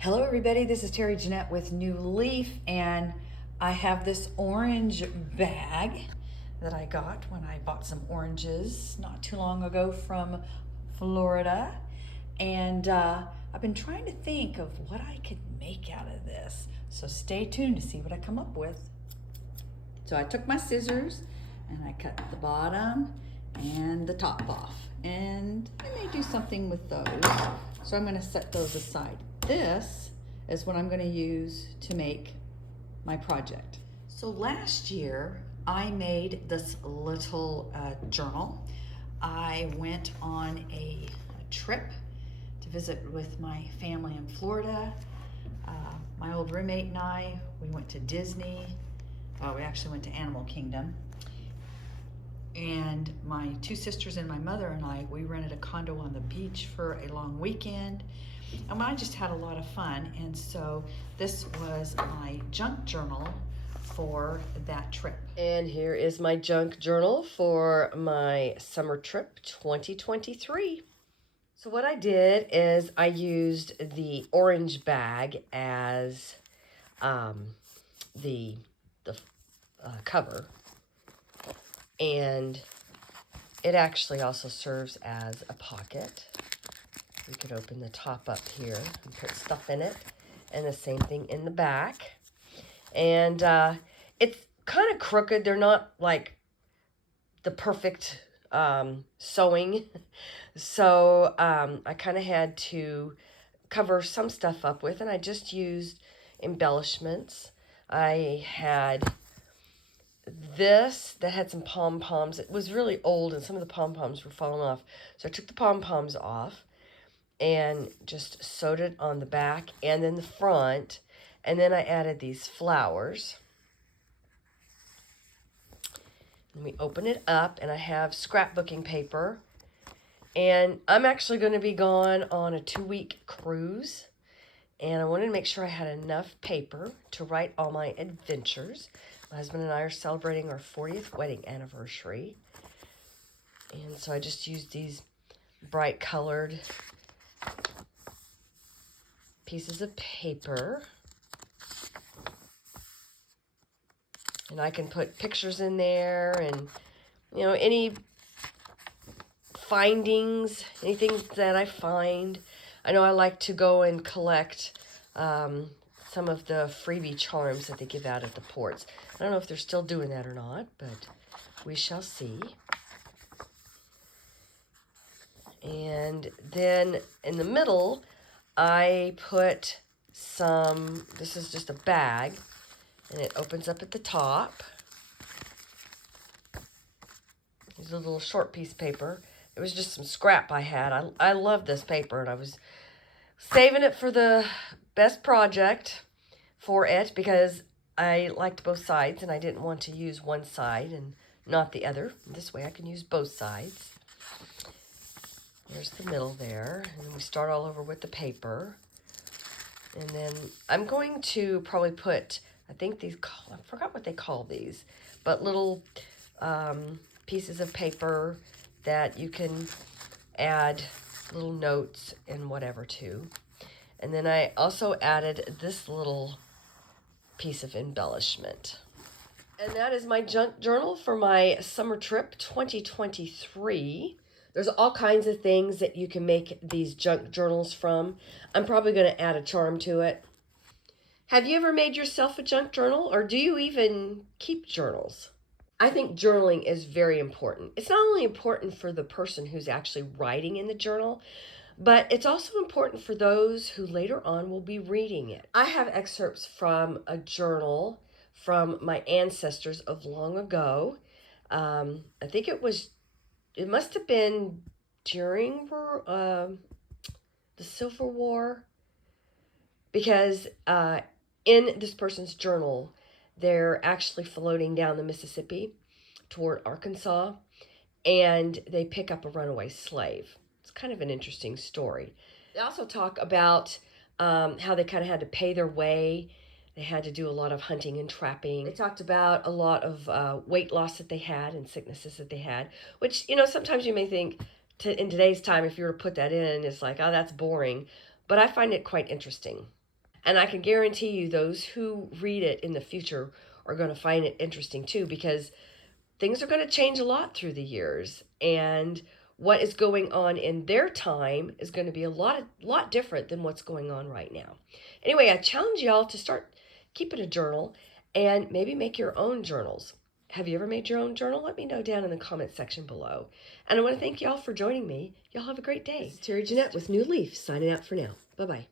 Hello everybody, this is Terry Jeanette with New Leaf, and I have this orange bag that I got when I bought some oranges not too long ago from Florida. And I've been trying to think of what I could make out of this. So stay tuned to see what I come up with. So I took my scissors and I cut the bottom and the top off. And I may do something with those. So I'm gonna set those aside. This is what I'm gonna use to make my project. So last year, I made this little journal. I went on a trip to visit with my family in Florida. My old roommate and I, we went to Disney. We actually went to Animal Kingdom. And my two sisters and my mother and I, we rented a condo on the beach for a long weekend. And I just had a lot of fun. And so this was my junk journal for that trip. And here is my junk journal for my summer trip 2023. So what I did is I used the orange bag as the cover, and it actually also serves as a pocket. We could open the top up here and put stuff in it, and the same thing in the back. And it's kind of crooked. They're not like the perfect sewing, so I kind of had to cover some stuff up with, and I just used embellishments. I had this that had some pom-poms. It was really old and some of the pom-poms were falling off, so I took the pom-poms off and just sewed it on the back and then the front, and then I added these flowers. Let me open it up, and I have scrapbooking paper, and I'm actually going to be gone on a 2-week cruise, and I wanted to make sure I had enough paper to write all my adventures. My husband and I are celebrating our 40th wedding anniversary, and so I just used these bright colored pieces of paper. And I can put pictures in there and, you know, any findings, anything that I find. I know I like to go and collect some of the freebie charms that they give out at the ports. I don't know if they're still doing that or not, but we shall see. And then in the middle, I put some, this is just a bag, and it opens up at the top. There's a little short piece of paper. It was just some scrap I had. I love this paper, and I was saving it for the best project for it because I liked both sides, and I didn't want to use one side and not the other. This way I can use both sides. There's the middle there, and then we start all over with the paper. And then I'm going to probably put, I think these, I forgot what they call these, but little pieces of paper that you can add little notes and whatever to. And then I also added this little piece of embellishment. And that is my junk journal for my summer trip 2023. There's all kinds of things that you can make these junk journals from. I'm probably going to add a charm to it. Have you ever made yourself a junk journal, or do you even keep journals? I think journaling is very important. It's not only important for the person who's actually writing in the journal, but it's also important for those who later on will be reading it. I have excerpts from a journal from my ancestors of long ago. I think it must have been during the Civil War, because in this person's journal, they're actually floating down the Mississippi toward Arkansas, and they pick up a runaway slave. It's kind of an interesting story. They also talk about how they kind of had to pay their way. They had to do a lot of hunting and trapping. They talked about a lot of weight loss that they had and sicknesses that they had, which, you know, sometimes you may think in today's time, if you were to put that in, it's like, oh, that's boring. But I find it quite interesting. And I can guarantee you those who read it in the future are going to find it interesting too, because things are going to change a lot through the years. And what is going on in their time is going to be a lot different than what's going on right now. Anyway, I challenge y'all to start keeping a journal and maybe make your own journals. Have you ever made your own journal? Let me know down in the comment section below. And I want to thank y'all for joining me. Y'all have a great day. This is Terry Jeanette with New Leaf signing out for now. Bye-bye.